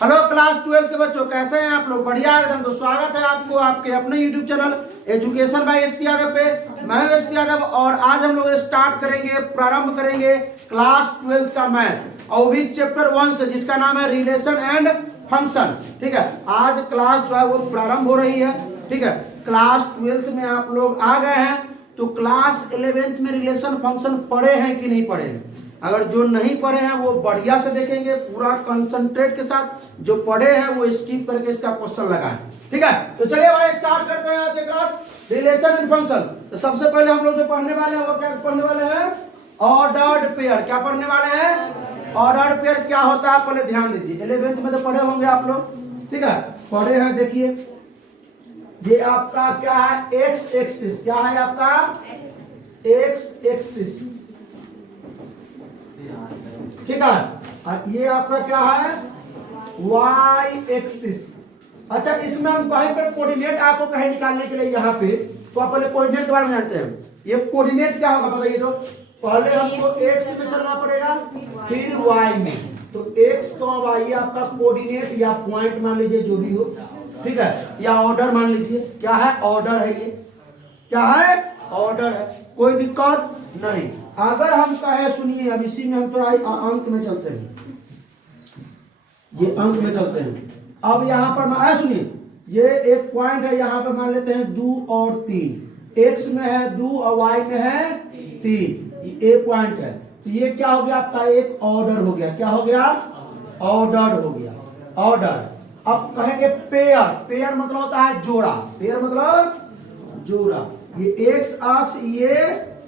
Hello class 12 के बच्चों, कैसे हैं आप लोग? बढ़िया एकदम। तो स्वागत है आपको आपके अपने YouTube channel education by SP Yadav पे। मैं हूं एसपी यादव और आज हम लोग स्टार्ट करेंगे, प्रारंभ करेंगे क्लास 12 का मैथ और भी चैप्टर 1 से, जिसका नाम है रिलेशन एंड फंक्शन। ठीक है, आज क्लास जो है वो प्रारंभ हो रही है। ठीक है, क्लास 12 में आप लोग आ गए हैं तो क्लास 11th में रिलेशन फंक्शन पढ़े हैं कि नहीं पढ़े हैं? अगर जो नहीं पढ़े हैं वो बढ़िया से देखेंगे, पूरा कंसंट्रेट के साथ। जो पढ़े हैं वो स्किप करके इसका क्वेश्चन लगाएं। ठीक है, तो चलिए भाई स्टार्ट करते हैं आज क्लास रिलेशन एंड फंक्शन। तो सबसे पहले हम लोग जो पढ़ने वाले हैं वो क्या पढ़ने वाले हैं? Ordered pair. क्या पढ़ने वाले हैं? ऑर्डर्ड पेयर क्या होता है पहले ध्यान दीजिए। 11th में तो पढ़े होंगे आप लोग। ठीक है, पढ़े हैं। देखिए ये आपका क्या है? X axis. क्या है आपका? X axis. ठीक है, और ये आपका क्या है? Y axis. अच्छा, इसमें हम कहीं पे कोऑर्डिनेट आपको कहीं निकालने के लिए यहाँ पे, तो आप पहले कोऑर्डिनेट के बारे में जानते हैं। ये कोऑर्डिनेट क्या होगा बताइए? तो पहले हमको एक्स में चलना पड़ेगा, फिर वाई में। तो एक्स तो वाई आपका कोऑर्डिनेट या पॉइंट मान लीजिए, जो भी हो। ठीक है, या ऑर्डर मान लीजिए। क्या है? ऑर्डर है। ये क्या है? ऑर्डर है। कोई दिक्कत नहीं। अगर हम कहे, सुनिए अब इसी में हम थोड़ा अंक में चलते हैं, ये अंक में चलते हैं। अब यहाँ पर सुनिए, ये एक पॉइंट है, यहाँ पर मान लेते हैं 2 और 3। एक्स में है 2 और वाई में है 3। ये एक पॉइंट है। तो ये क्या हो गया आपका? एक ऑर्डर हो गया। क्या हो गया? ऑर्डर हो गया। ऑर्डर। अब कहेंगे पेयर। पेयर मतलब होता है जोड़ा। पेयर मतलब जोड़ा। ये एक्स अक्ष, ये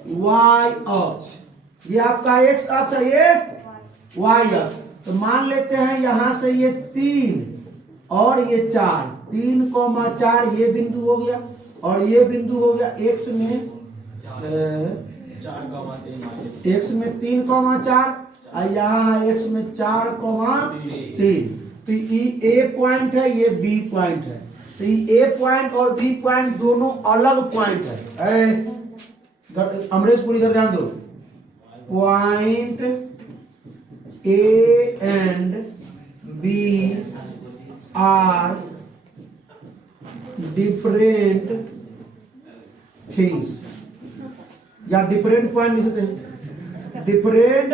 वाई अक्ष। ये आपका एक्स अक्ष है, ये वाई अक्ष। तो मान लेते हैं यहां से ये 3 और ये 4, 3,4 ये बिंदु हो गया और ये बिंदु हो गया एक्स में 3,4 और यहाँ एक्स में 4,3। तो ये ए पॉइंट है, ये बी पॉइंट है। तो ये ए पॉइंट और बी पॉइंट दोनों अलग पॉइंट है। अमरेश पूरी इधर ध्यान दो। Point A and B are different things, या डिफरेंट पॉइंट लिख सकते हैं। डिफरेंट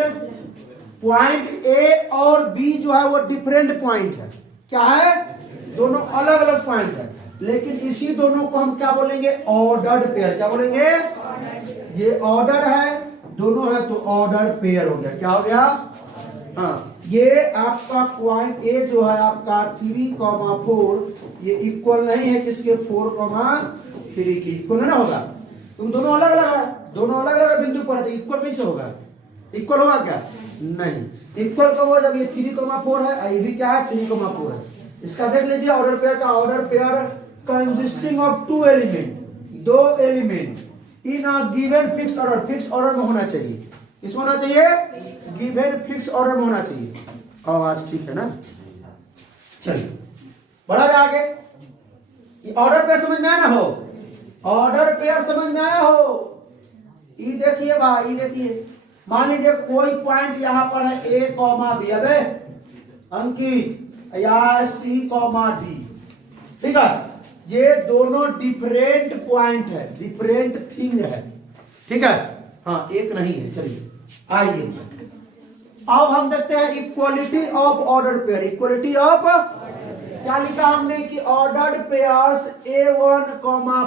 पॉइंट ए और बी जो है वो डिफरेंट पॉइंट है। क्या है? दोनों अलग अलग पॉइंट है, लेकिन इसी दोनों को हम क्या बोलेंगे? Ordered pair. क्या बोलेंगे? ये ऑर्डर है, दोनों है तो ऑर्डर पेयर हो गया। क्या हो गया? हाँ, ये आपका पॉइंट ए जो है आपका 3,4, ये इक्वल नहीं है किसके? 4,3 की। इक्वल है ना? होगा। तुम दोनों अलग अलग है, दोनों अलग अलग बिंदु पर है, तो इक्वल कैसे होगा? इक्वल होगा क्या? नहीं। इक्वल कब हो? जब ये 3,4 है, ये भी क्या है? 3,4 है। इसका देख लीजिए ऑर्डर पेयर का। Order pair consisting of 2 element, 2 element in a given fix order. Fix order में होना चाहिए। किस में होना चाहिए? गिवन फिक्स ऑर्डर में होना चाहिए। आवाज ठीक है ना? चलिए बढ़ा जाए आगे। ये ऑर्डर पेयर समझ में आया ना? हो ऑर्डर पेयर समझ में आया हो? ये देखिए भाई, ये देखिए, मान लीजिए कोई पॉइंट यहां पर है ए कॉमा बी। अबे अंकित, या सी कॉमा डी। ठीक है, ये दोनों डिफरेंट पॉइंट है, डिफरेंट थिंग है। ठीक है, हाँ एक नहीं है। चलिए आइए अब हम देखते हैं equality of order pair. Equality of क्या लिखा हमने कि ordered pairs A1,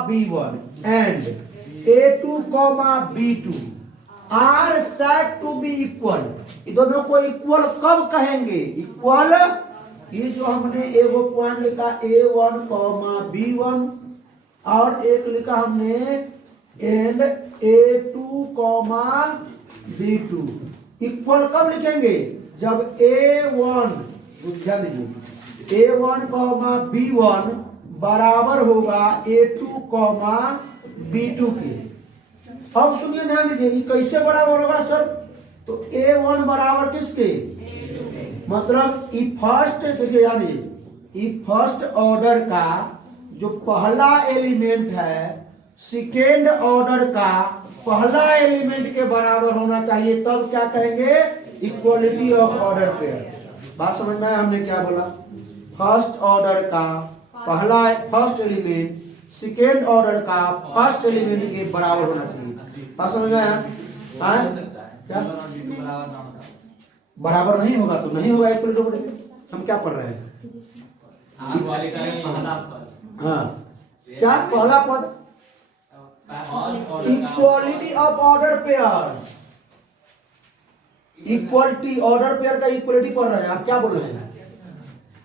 B1 and A2, B2 are set to be equal. ये दोनों को इक्वल कब कहेंगे? इक्वल, ये जो हमने एगो पॉइंट लिखा A1, B1 और एक लिखा हमने एंड A2, B2। इक्वल कब लिखेंगे? जब A1, ध्यान दीजिए, A1, B1 बराबर होगा A2, B2 के। अब सुनिए ध्यान दीजिए, ये कैसे बराबर होगा सर? तो A1 बराबर किसके? मतलब ई फर्स्ट, देखिए यानी ई फर्स्ट ऑर्डर का जो पहला एलिमेंट है सेकेंड ऑर्डर का पहला एलिमेंट के बराबर होना चाहिए, तब क्या कहेंगे? Equality of order pair. बात समझ में आया हमने क्या बोला? फर्स्ट ऑर्डर का पहला फर्स्ट एलिमेंट सेकेंड ऑर्डर का फर्स्ट एलिमेंट के बराबर होना चाहिए। बात समझ में आया? क्या बराबर नहीं होगा तो नहीं होगा इक्वलिटी। हम क्या पढ़ रहे हैं? हाँ, क्या पहला पद? Equality of order pair. Equality order pair का इक्वलिटी पढ़ रहे हैं। आप क्या बोल रहे हैं?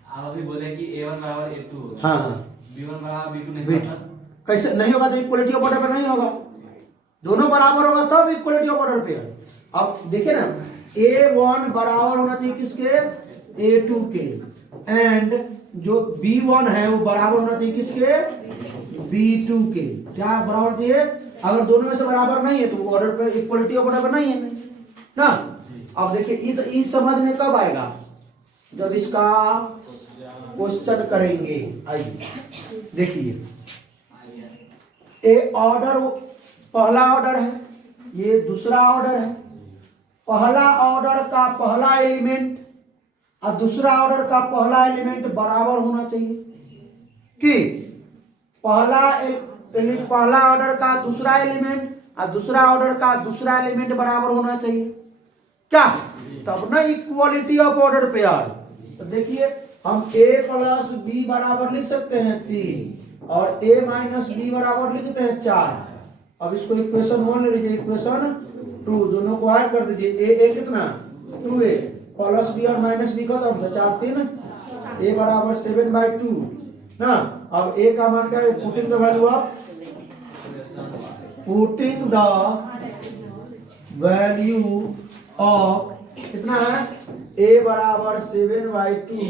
आप अभी बोले कि A1 बराबर A2 होगा। हाँ, B1 बराबर B2 नहीं होगा। कैसे नहीं होगा? तो इक्वलिटी ऑफ ऑर्डर पेयर नहीं होगा। दोनों बराबर होगा तब इक्वलिटी ऑफ ऑर्डर पेयर। अब देखिए ना, A1 बराबर होना चाहिए किसके? A2 के। एंड जो B1 है वो बराबर होना चाहिए किसके? B2 के। क्या बराबर चाहिए? अगर दोनों में से बराबर नहीं है तो ऑर्डर पे इक्वलिटी ऑफ ऑर्डर नहीं है ना। अब देखिए ये समझ में कब आएगा? जब इसका क्वेश्चन करेंगे। आइए देखिए, ए ऑर्डर पहला ऑर्डर है, ये दूसरा ऑर्डर है। पहला ऑर्डर का पहला एलिमेंट और दूसरा ऑर्डर का पहला एलिमेंट बराबर होना चाहिए कि पहला ऑर्डर का दूसरा एलिमेंट और दूसरा ऑर्डर का दूसरा एलिमेंट बराबर होना चाहिए। क्या? तब ना इक्वालिटी ऑफ ऑर्डर पेयर। तो देखिए, हम a प्लस बी बराबर लिख सकते हैं 3 और a माइनस बी बराबर लिख सकते हैं 4। अब इसको इक्वेशन 1 ले लीजिए, इक्वेशन 2, दोनों को ऐड कर दीजिए। a कितना? 2a प्लस बी और माइनस बी खत्म, तो 4 3 a बराबर 7/2 ना। अब a का मान क्या है? पुटिंग द वैल्यू ऑफ कितना है? a बराबर 7/2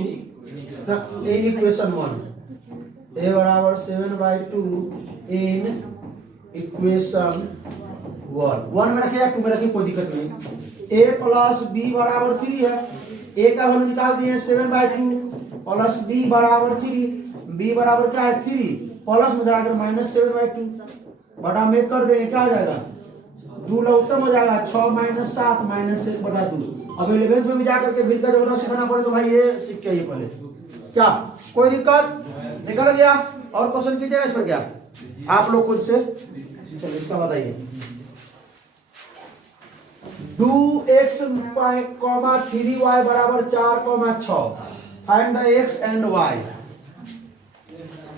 इन इक्वेशन 1। a बराबर 7/2 इन इक्वेशन 1 में रखिए या 2 में रखिए, कोई दिक्कत नहीं। a प्लस बी बराबर 3 है। a का वैल्यू निकाल दिए 7/2 प्लस b बराबर 3। b बराबर क्या है? 3 प्लस में जाकर माइनस 7/2 बटा में कर देंगे, क्या आ जाएगा? 2 लौटम हो जाएगा। 6 माइनस 7 माइनस 1/2। अब 11th में भी जाकर के बिल का जोग्राफी बना पड़े तो भाई ये सीख के ही पहले। क्या कोई दिक्कत? निकल गया? और क्वेश्चन कीजिएगा इस पर क्या आप लोग खुद से। चलिए इसका बताइए। 2x, 3y बराबर 4, 6 find the x and y।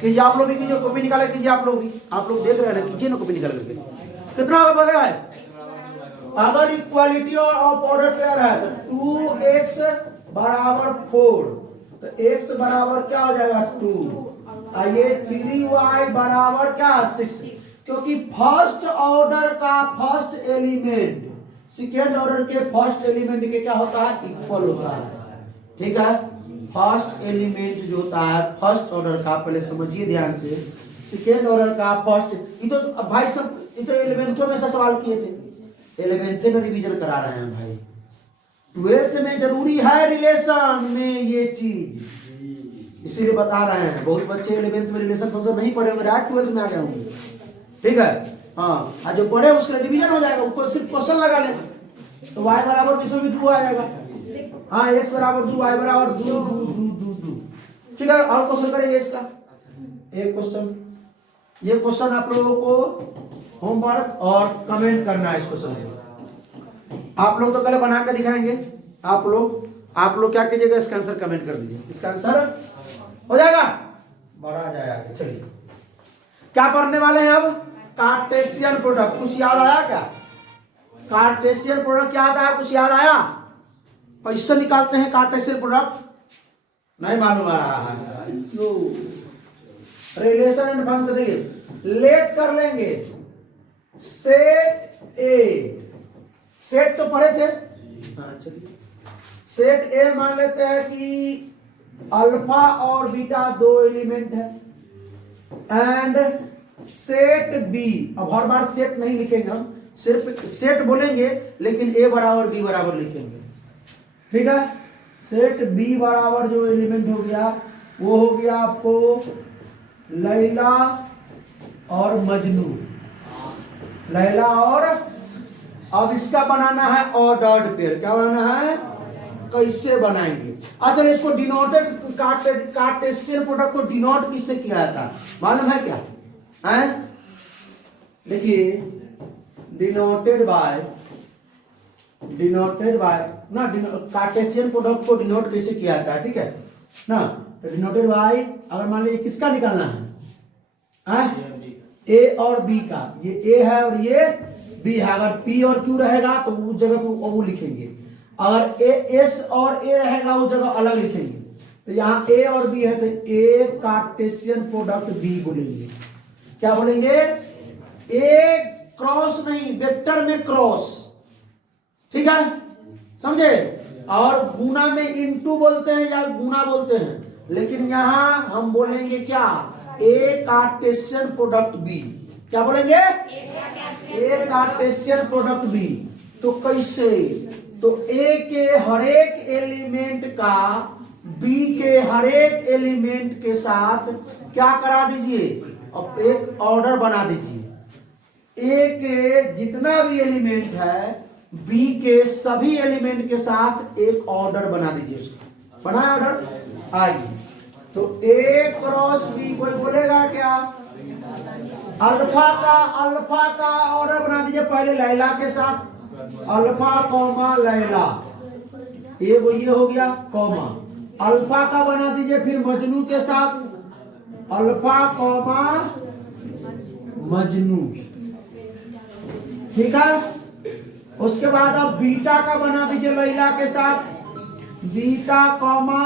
कीजिए आप लोग भी, कीजिए कॉपी निकाले, कीजिए आप लोग भी। आप लोग देख रहे हैं, कीजिए ना कॉपी निकाल करके। कितना बचा है? अगर इक्वालिटी ऑफ ऑर्डर पेयर है तो 2x बराबर 4, तो x बराबर क्या हो जाएगा? 2। ये 3y बराबर क्या? 6। क्योंकि फर्स्ट ऑर्डर का फर्स्ट एलिमेंट सेकेंड ऑर्डर के फर्स्ट एलिमेंट के क्या होता है? इक्वल होता है। ठीक है, फर्स्ट एलिमेंट जो होता है फर्स्ट ऑर्डर का, पहले समझिए ध्यान से। सेकेंड ऑर्डर का फर्स्ट, ये तो भाई सब ये तो 11th में से सवाल किए थे। 11th में रिवीजन करा रहे हैं भाई। 12th में जरूरी है रिलेशन में ये चीज, इसीलिए बता रहे हैं। बहुत बच्चे 11th में रिलेशन फंक्शन नहीं पढ़े होंगे, डायरेक्ट 12th में आ गए होंगे। ठीक है, हाँ, और जो पढ़े उसका डिवीजन हो जाएगा, उसको सिर्फ क्वेश्चन लगा ले तो y बराबर इसमें भी 2 आ जाएगा। हाँ, x बराबर 2, y बराबर 2। ठीक है, और क्वेश्चन करेंगे इसका एक क्वेश्चन। ये क्वेश्चन आप लोगों को होमवर्क और कमेंट करना है इस क्वेश्चन में। आप लोग तो पहले बना के दिखाएंगे। आप लोग क्या कीजिएगा? इसका आंसर कमेंट कर दीजिए। इसका आंसर हो जाएगा, बढ़ा जाएगा। चलिए क्या पढ़ने वाले हैं अब? Cartesian product. कुछ याद आया क्या? कार्टेशियन प्रोडक्ट क्या आता है? कुछ याद आया? पैसे निकालते हैं कार्टेशियन प्रोडक्ट, नहीं मालूम आ रहा है? रिलेशन एंड फंक्शन देखिए, लेट कर लेंगे। सेट ए, सेट तो पढ़े थे। हाँ चलिए, सेट ए मान लेते हैं कि अल्फा और बीटा 2 एलिमेंट है। एंड सेट बी, अब हर बार सेट नहीं लिखेंगे हम, सिर्फ सेट बोलेंगे लेकिन ए बराबर बी बराबर लिखेंगे। ठीक है, सेट बी बराबर जो एलिमेंट हो गया वो हो गया आपको लैला और मजनू। लैला और, अब इसका बनाना है ऑर्डर्ड पेयर। क्या बनाना है? कैसे बनाएंगे? अच्छा चलिए इसको डिनोटेड कार्टेशियन प्रोडक्ट को डिनोट किससे किया जाता है मालूम है क्या है? देखिए डिनोटेड बाय ना कार्टेशियन प्रोडक्ट को डिनोट कैसे किया जाता है, ठीक है ना। डिनोटेड बाय अगर मान लीजिए किसका निकालना है ए और बी का, ये ए है और ये बी है। अगर पी और क्यू रहेगा तो उस जगह को वो लिखेंगे, अगर ए एस और ए रहेगा उस जगह अलग लिखेंगे। तो यहाँ ए और बी है तो ए कार्टेशियन प्रोडक्ट बी बोलेंगे। क्या बोलेंगे? ए क्रॉस नहीं, वेक्टर में क्रॉस, ठीक है समझे। और गुना में इनटू बोलते हैं या गुना बोलते हैं, लेकिन यहां हम बोलेंगे क्या? ए कार्टेशियन प्रोडक्ट बी। क्या बोलेंगे? ए कार्टेशियन प्रोडक्ट बी। तो कैसे? तो ए के हर एक एलिमेंट का बी के हर एक एलिमेंट के साथ क्या करा दीजिए? अब एक ऑर्डर बना दीजिए। ए के जितना भी एलिमेंट है बी के सभी एलिमेंट के साथ एक ऑर्डर बना दीजिए। उसका बनाया ऑर्डर? आइए तो ए क्रॉस बी कोई बोलेगा क्या? अल्फा का ऑर्डर बना दीजिए। पहले लैला के साथ अल्फा कॉमा लैला, ये हो गया कॉमा। अल्फा का बना दीजिए फिर मजनू के साथ अल्फा कॉमा मजनू, ठीक है। उसके बाद अब बीटा का बना दीजिए लैला के साथ बीटा कॉमा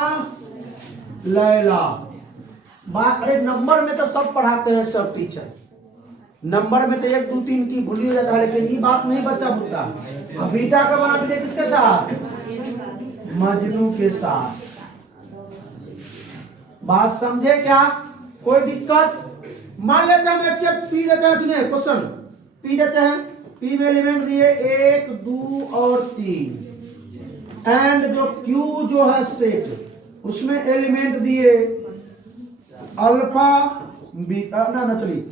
लैला। अरे नंबर में तो सब पढ़ाते हैं सब टीचर, नंबर में तो 1 2 3 की भूल हो जाता है, लेकिन ये बात नहीं बच्चा भूलता। अब बीटा का बना दीजिए किसके साथ? मजनू के साथ। बात समझे क्या? कोई दिक्कत? मान लेते हैं हम एक्सेप्ट पी देते हैं, सुनिए क्वेश्चन पी देते हैं। पी में एलिमेंट दिए 1 2 और 3 एंड जो क्यू जो है सेट उसमें एलिमेंट दिए अल्फा बीटा ना चलिए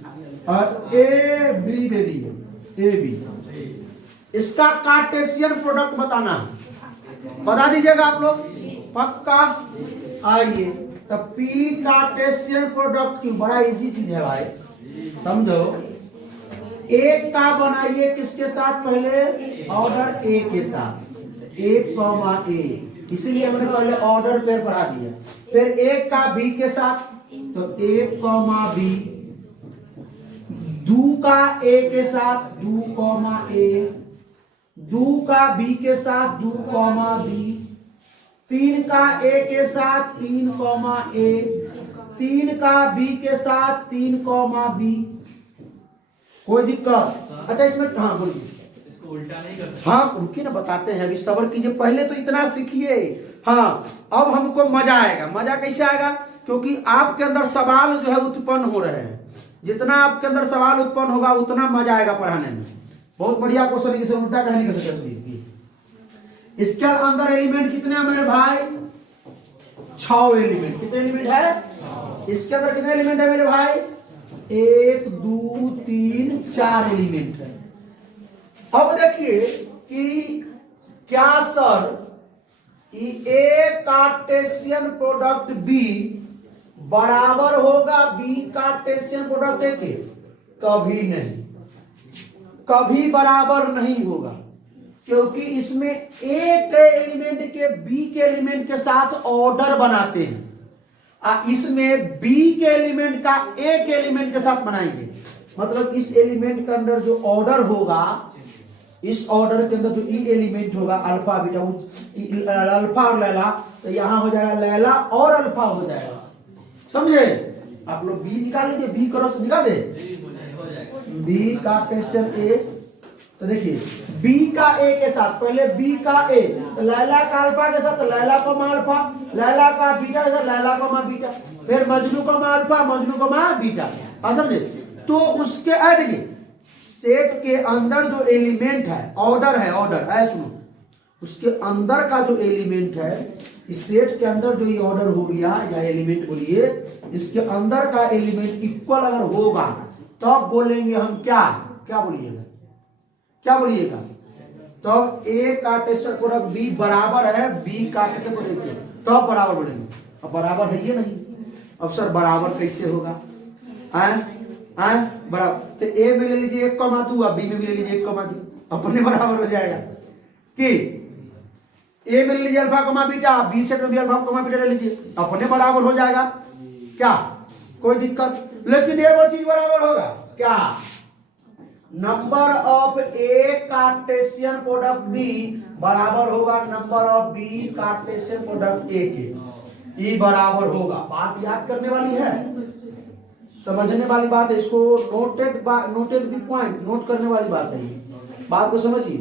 और ए बी दे दिए ए बी। इसका कार्टेशियन प्रोडक्ट बताना, बता दीजिएगा आप लोग पक्का। आइए तो पी कार्टेशियन प्रोडक्ट क्यू, बड़ा इजी चीज है भाई, समझो। एक का बनाइए किसके साथ? पहले ऑर्डर ए के साथ, एक कॉमा ए, इसीलिए हमने पहले ऑर्डर पेयर पढ़ा दिया। फिर एक का बी के साथ तो एक कॉमा बी, दो का ए के साथ दो कॉमा ए, दो का बी के साथ दो कॉमा बी, 3 का ए के साथ 3 कॉमा ए, 3 का बी के साथ 3 कॉमा बी। कोई दिक्कत? अच्छा इसमें हाँ बोलिए। इसको उल्टा नहीं कर सकते? हाँ रुकिए ना, बताते हैं, अभी सब्र कीजिए, पहले तो इतना सीखिए। हाँ अब हमको मजा आएगा। मजा कैसे आएगा? क्योंकि आपके अंदर सवाल जो है उत्पन्न हो रहे हैं। जितना आपके अंदर सवाल उत्पन्न होगा उतना मजा आएगा पढ़ाने में। बहुत बढ़िया क्वेश्चन, इसे उल्टा कह नहीं कर सकते। इसके अंदर एलिमेंट कितने हैं मेरे भाई? 6 एलिमेंट। कितने एलिमेंट है इसके अंदर? कितने एलिमेंट है मेरे भाई? 1 2 3 4 एलिमेंट है। अब देखिए कि क्या सर ए कार्टेशियन प्रोडक्ट बी बराबर होगा बी कार्टेशियन प्रोडक्ट ए के? कभी नहीं, कभी बराबर नहीं होगा, क्योंकि इसमें ए के एलिमेंट के बी के एलिमेंट के साथ ऑर्डर बनाते हैं। इसमें बी के एलिमेंट का ए के एलिमेंट के साथ बनाएंगे। मतलब इस एलिमेंट के अंदर जो ऑर्डर होगा, इस ऑर्डर के अंदर जो ई एलिमेंट होगा अल्फा बीटा अल्फा और लैला, तो यहां हो जाएगा लैला और अल्फा हो जाएगा। समझे? आप लोग बी निकाल लीजिए, बी क्रॉस निकाल दे, बी कार्टेशियन ए। तो देखिए बी का ए के साथ, पहले बी का ए तो लैला का अल्फा के साथ लैला को मा अल्फा, लैला का बीटा के साथ लैला को मा बीटा, फिर मजनू को मा अल्फा मजनू को मा बीटा। समझे? तो उसके देखिए सेट के अंदर जो एलिमेंट है ऑर्डर है, ऑर्डर है, सुनो, उसके अंदर का जो एलिमेंट है, इस सेट के अंदर जो ये ऑर्डर हो गया या एलिमेंट बोलिए, इसके अंदर का एलिमेंट इक्वल अगर होगा तब तो बोलेंगे हम क्या? क्या बोलिएगा? क्या बोलिएगा? तो ए कार्टेशियन प्रोडक्ट बी बराबर है बी कार्टेशियन प्रोडक्ट। तो बराबर बोलेंगे। अब बराबर है ये नहीं, अब सर बराबर कैसे होगा? बराबर तो ए में ले लीजिए 1,2 अब बी में भी ले लीजिए 1,2, अपने बराबर हो जाएगा कि ए में ले लीजिए अल्फा कमा बीटा, बी सेट में भी अल्फा कमा बीटा ले लीजिए, अपने बराबर हो जाएगा। क्या कोई दिक्कत? लेकिन ये वो चीज बराबर होगा क्या? Number of A Cartesian product B बराबर होगा number of B Cartesian product A के। ये बराबर होगा। बात याद करने वाली है, समझने वाली बात है। इसको नोटेड विद पॉइंट, नोट करने वाली बात है। ये बात को समझिए,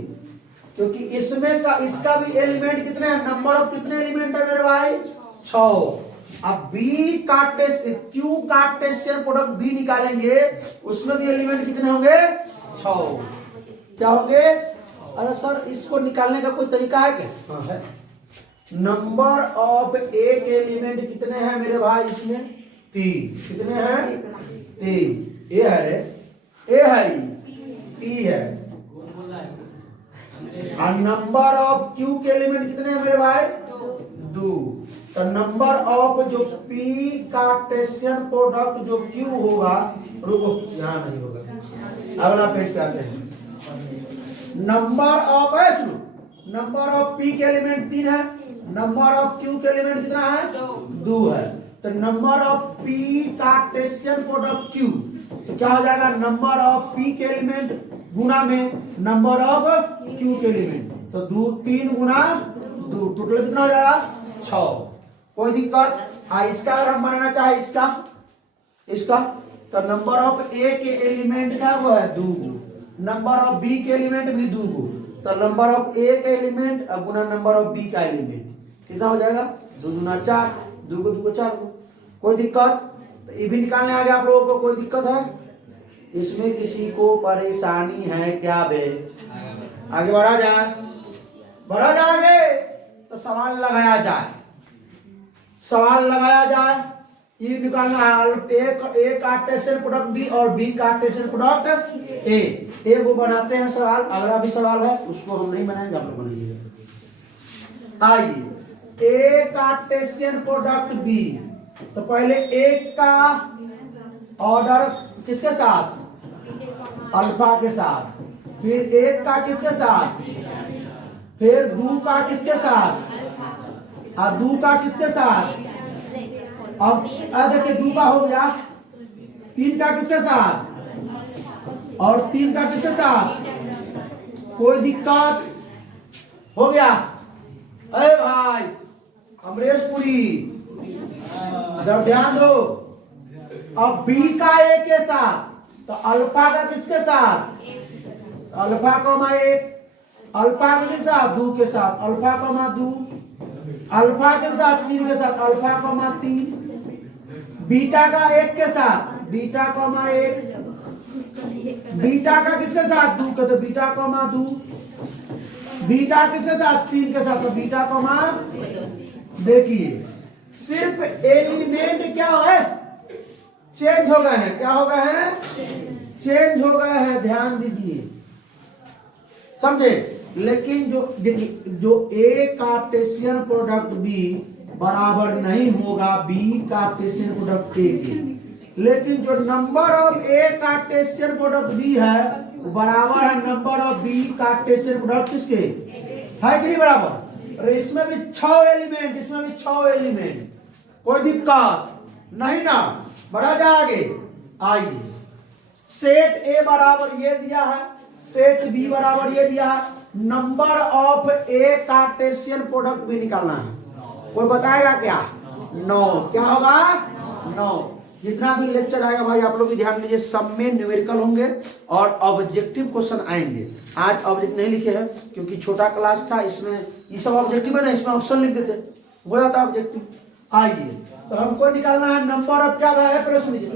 क्योंकि इसमें का इसका भी एलिमेंट कितने हैं? नंबर ऑफ कितने एलिमेंट है मेरे भाई? 6। अब B Cartesian Q Cartesian product B निकालेंगे, उसमें भी एलिमेंट कितने होंगे? 6। क्या होंगे? अरे सर इसको निकालने का कोई तरीका है क्या? हाँ है। नंबर ऑफ ए के एलिमेंट कितने हैं मेरे भाई? इसमें 3। कितने हैं? 3। ए है रे, ए है, पी है। और नंबर ऑफ क्यू के एलिमेंट कितने हैं मेरे भाई? 2। तो नंबर ऑफ जो पी कार्टेशियन प्रोडक्ट जो क्यू होगा, रुको यहां नहीं होगा, अगला पेज पे आते हैं। नंबर ऑफ सुनो, नंबर ऑफ पी के एलिमेंट 3 है, नंबर ऑफ क्यू के एलिमेंट कितना है? 2 है। तो number of P Cartesian product Q तो क्या हो जाएगा? नंबर ऑफ पी के एलिमेंट गुना में नंबर ऑफ क्यू के एलिमेंट, तो 3 गुना 2, टोटल कितना हो जाएगा? 6। कोई दिक्कत? इसका अगर हम बनाना चाहे इसका तो नंबर ऑफ ए के एलिमेंट का वो है 2, नंबर ऑफ बी के एलिमेंट भी 2, तो नंबर ऑफ ए के एलिमेंट अब गुना नंबर ऑफ बी का एलिमेंट कितना हो जाएगा? 2 दूना 4, 2 को 2 को 4 को। कोई दिक्कत? तो ये भी निकालने आ गया आप लोगों को? कोई दिक्कत है इसमें? किसी को परेशानी है क्या बे? आगे बढ़ा जाए तो सवाल लगाया जाए। ये निकालना है ए कार्टेशियन प्रोडक्ट बी और बी कार्टेशियन प्रोडक्ट ए वो बनाते हैं सवाल। अगला भी सवाल है, उसको हम नहीं बनाएंगे, आप लोग बनाइएगा। आइए, ए कार्टेशियन प्रोडक्ट बी, तो पहले एक का ऑर्डर किसके साथ? अल्फा के साथ, फिर एक का किसके साथ? फिर 2 का किसके साथ? और 2 का किसके साथ? अब देखिए 2 का हो गया, 3 का किसके साथ? और 3 का किसके साथ? कोई दिक्कत? हो गया? अरे भाई अमरेशपुरी इधर ध्यान दो। अब बी का ए के साथ, तो अल्फा का किसके साथ? अल्फा कॉमा 1, अल्फा के साथ 2 के साथ, अल्फा कॉमा 2, अल्फा के साथ 3 के साथ, अल्फा कॉमा 3, बीटा का 1 के साथ, बीटा कॉमा 1, बीटा का किसके साथ? 2 का, तो बीटा कॉमा 2, बीटा किसके साथ? 3 के साथ, तो बीटा कॉमा। देखिए सिर्फ एलिमेंट क्या है? चेंज हो गए हैं। क्या हो गए हैं? चेंज हो गए हैं, ध्यान दीजिए, समझे? लेकिन जो ए कार्टेशियन प्रोडक्ट बी बराबर नहीं होगा बी कार्टेशियन प्रोडक्ट ए के। लेकिन जो number of A Cartesian product B है वो बराबर है number of B Cartesian product किसके? है कि नहीं बराबर? और इसमें भी 6 एलिमेंट, इसमें भी 6 एलिमेंट। कोई दिक्कत नहीं ना? बढ़ा जाए आगे। आइए, सेट ए बराबर ये दिया है, सेट बी बराबर ये दिया है, number of A Cartesian product भी निकालना है। कोई बताएगा क्या? 9। क्या होगा? 9। जितना भी लेक्चर आएगा भाई आप लोग भी ध्यान दीजिए, सब में न्यूमेरिकल होंगे और ऑब्जेक्टिव क्वेश्चन आएंगे। आज ऑब्जेक्ट नहीं लिखे हैं क्योंकि छोटा क्लास था, इसमें ये सब ऑब्जेक्टिव है ना, इसमें ऑप्शन लिख देते, वो जाता ऑब्जेक्टिव। आइए, तो हमको निकालना है नंबर ऑफ क्या है? पहले सुनिए।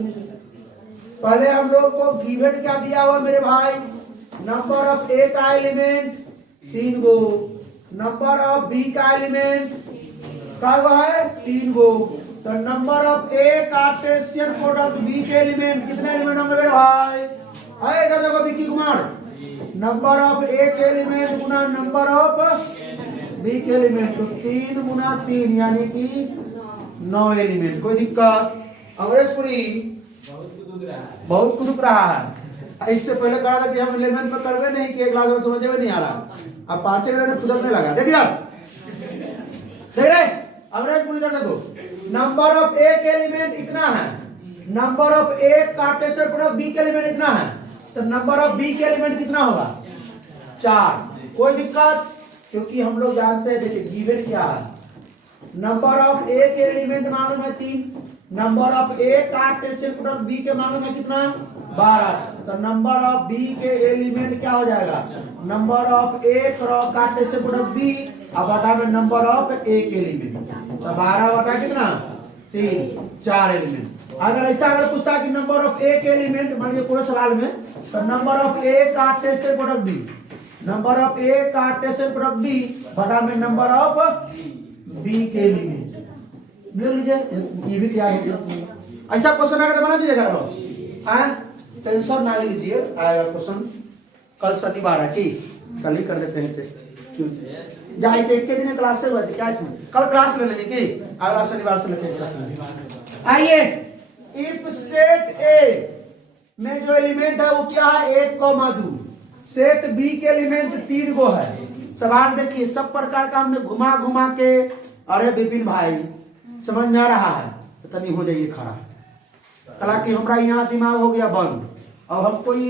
पहले हम लोग को गिवन क्या दिया हुआ मेरे भाई? नंबर ऑफ ए का एलिमेंट 3 गो, नंबर ऑफ बी का एलिमेंट क्या है? 3 गो। तो number of A Cartesian product B के एलिमेंट कितने एलिमेंट होंगे मेरे भाई? है इधर देखो Vicky Kumar, number of A के एलिमेंट गुना नंबर ऑफ बी के एलिमेंट, तो 3 गुना 3 यानी कि 9 एलिमेंट। कोई दिक्कत? अमरेशपुरी बहुत कुछ रहा है। इससे पहले कहा था कि हम 11 में करवे नहीं कि एक क्लास में समझ में नहीं आ रहा, अब 5 में फुदकने लगा। देखिए आप देख रहे अमरेशपुरी देखो, नंबर ऑफ ए के एलिमेंट इतना है, number of A Cartesian product B के एलिमेंट इतना है, तो नंबर ऑफ बी के एलिमेंट कितना होगा? 4। कोई दिक्कत? क्योंकि हम लोग जानते हैं, देखिए गिवन क्या है, नंबर ऑफ ए के एलिमेंट मालूम है 3, number of A Cartesian product B के मालूम है कितना? 12। तो नंबर ऑफ बी के एलिमेंट क्या हो जाएगा? Number of A Cartesian product B अब बटा में नंबर ऑफ ए के एलिमेंट, तो 12 बटा कितना? 3, 4 एलिमेंट। अगर ऐसा अगर पूछता कि नंबर ऑफ ए के एलिमेंट, मान लीजिए कोई सवाल में, तो number of A Cartesian product B, number of A Cartesian product B बटा में नंबर ऑफ बी के एलिमेंट लिख लीजिए। ये भी तैयार है। ऐसा क्वेश्चन अगर बना दीजिएगा, टेंशन ना लीजिए, आएगा क्वेश्चन। कल शनिवार है कि कल ही कर देते हैं टेस्ट, जाए एक के दिन क्लास से क्या इसमें कल क्लास ले लीजिए कि अगला शनिवार से लेके। आइए, इफ सेट ए में जो एलिमेंट है वो क्या है? 1, 2। सेट बी के एलिमेंट 3 गो है। सवाल देखिए, सब प्रकार का हमने घुमा घुमा के, अरे विपिन भाई समझ में आ रहा है तो तनी हो जाइए खड़ा। हालांकि हमारा यहाँ दिमाग हो गया बंद, अब हम कोई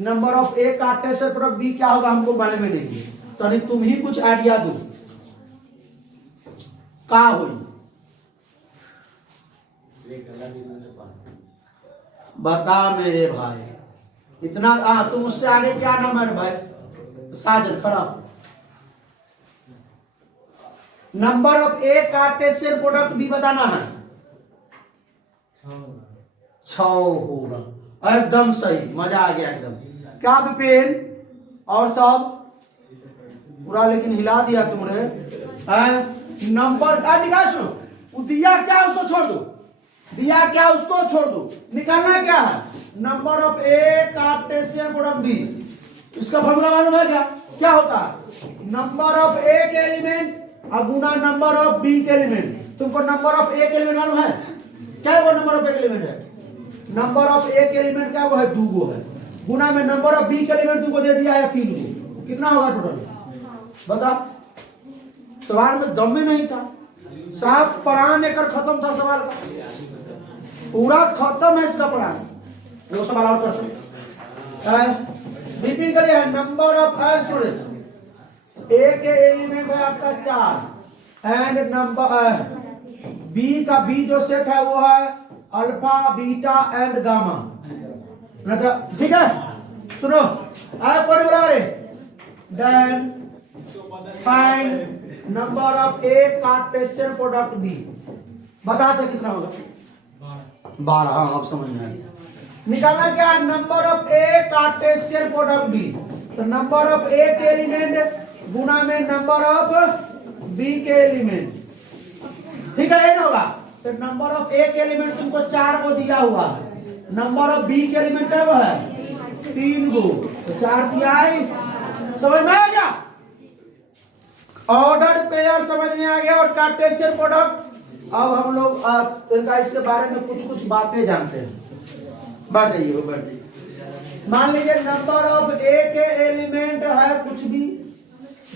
number of A Cartesian product B क्या होगा हमको मालूम में नहीं, तो तुम ही कुछ आइडिया दो का होई। बता मेरे भाई, इतना तुम उससे आगे क्या नाम है भाई? साजन खड़ा। Number of A Cartesian product B बताना है, 6 होगा। एकदम सही, मजा आ गया एकदम। क्या विपिन और सब पूरा लेकिन हिला दिया तुमने। नंबर का निकाल, सुनो, दिया क्या उसको छोड़ दो, दिया क्या उसको छोड़ दो, निकालना क्या है? Number of A Cartesian product B. इसका फॉर्मूला मालूम है क्या? क्या होता है? नंबर ऑफ ए के एलिमेंट अब गुना नंबर ऑफ बी के एलिमेंट। तुमको नंबर ऑफ ए के एलिमेंट मालूम है क्या? वो नंबर ऑफ ए के एलिमेंट है, नंबर ऑफ ए के एलिमेंट क्या वो है? 2 गो है, गुना में नंबर ऑफ बी के एलिमेंट तुमको दे दिया है 3 गो। कितना होगा टोटल? बता। सवाल में दम में नहीं था, साहब पढ़ाने कर खत्म था सवाल का, पूरा खत्म है इसका पढ़ाना। वो सवाल और कर सकते विपिन करिए है नंबर ऑफ स्टूडेंट ए के एलिमेंट है आपका 4 एंड नंबर बी का बी जो सेट है वो है अल्फा बीटा एंड गामा। मतलब ठीक है, सुनो आप कौन बोला रहे? Then find number of A Cartesian product B. बताते कितना होगा? 12। हाँ अब समझ में आया। निकालना क्या है? Number of A Cartesian product B, तो नंबर ऑफ ए के एलिमेंट गुना में नंबर ऑफ बी के एलिमेंट। ठीक है, ये होगा। तो नंबर ऑफ ए के एलिमेंट तुमको 4 को दिया हुआ है, नंबर ऑफ बी के एलिमेंट है वो है 3 गो, तो 4 दिया है। समझ में आ गया? ऑर्डर्ड पेयर समझ में आ गया और कार्टेशियन प्रोडक्ट। अब हम लोग इनका इसके बारे में कुछ कुछ बातें जानते हैं। बढ़ जाइए, बढ़ जाइए। मान लीजिए नंबर ऑफ ए के एलिमेंट है कुछ भी,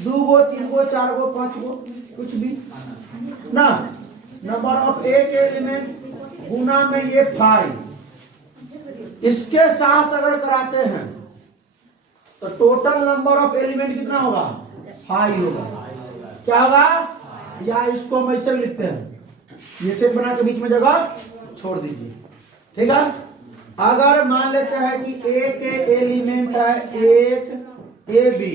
2 गो 3 गो 4 गो 5 गो कुछ भी ना, नंबर ऑफ ए के एलिमेंट गुना में ये 5, इसके साथ अगर कराते हैं तो टोटल नंबर ऑफ एलिमेंट कितना होगा? 5 होगा। क्या होगा? या इसको हम ऐसे लिखते हैं, ये सेट बना के बीच में जगह छोड़ दीजिए। ठीक है, अगर मान लेते हैं कि ए के एलिमेंट है 1 ए बी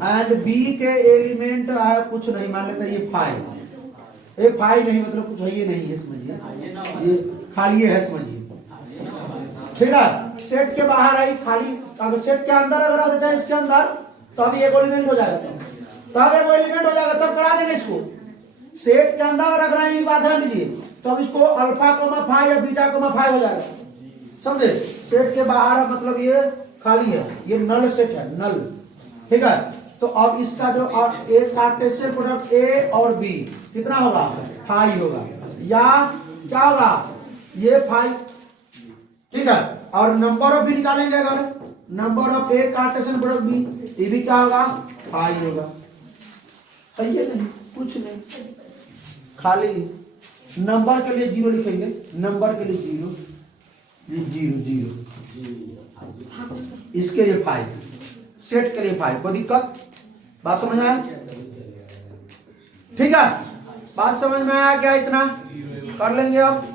एंड बी के एलिमेंट है कुछ नहीं, मान लेते हैं ये 5। ये 5 नहीं मतलब कुछ है, ये नहीं है, समझिए ये खाली है, समझिए। ठीक है, सेट के बाहर आई खाली, अगर सेट के अंदर अगर आ जाता है इसके अंदर तो अभी एक एलिमेंट हो जाएगा, तब एक एलिमेंट हो जाएगा, तब करा देंगे इसको। सेट के अंदर अगर रख रहे हैं, बात ध्यान दीजिए, तो अब इसको अल्फा कोमा 5 या बीटा कोमा 5 हो जाएगा। समझे? सेट के बाहर मतलब ये खाली है, ये नल सेट है, नल। ठीक है, तो अब इसका जो ए कार्टेशियन प्रोडक्ट ए और बी कितना होगा 5 होगा, या क्या होगा ये 5, ठीक है। और नंबर ऑफ बी निकालेंगे, अगर number of A Cartesian product B, ये भी क्या होगा 5 होगा। है ये नहीं, कुछ नहीं, खाली नंबर के लिए 0 लिखेंगे, नंबर के लिए 0 0 इसके लिए 5, सेट के लिए 5, कोई दिक्कत? बात समझ में आया? ठीक है, बात समझ में आया क्या? इतना कर लेंगे। अब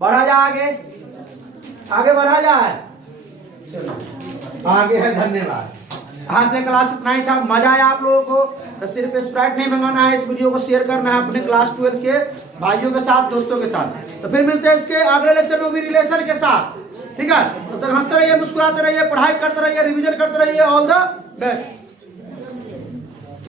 बढ़ा जाए, आगे बढ़ा जाए, चलो आगे है। धन्यवाद। आज से क्लास इतना ही था। मजा आया आप लोगों को? तो सिर्फ स्प्राइट नहीं मंगाना है, इस वीडियो को शेयर करना है अपने क्लास 12 के भाइयों के साथ, दोस्तों के साथ। तो फिर मिलते हैं इसके अगले लेक्चर में भी रिलेशन के साथ, ठीक है? तब तक हंसते रहिए, मुस्कुराते रहिए, पढ़ाई करते रहिए, रिवीजन करते रहिए। All the best.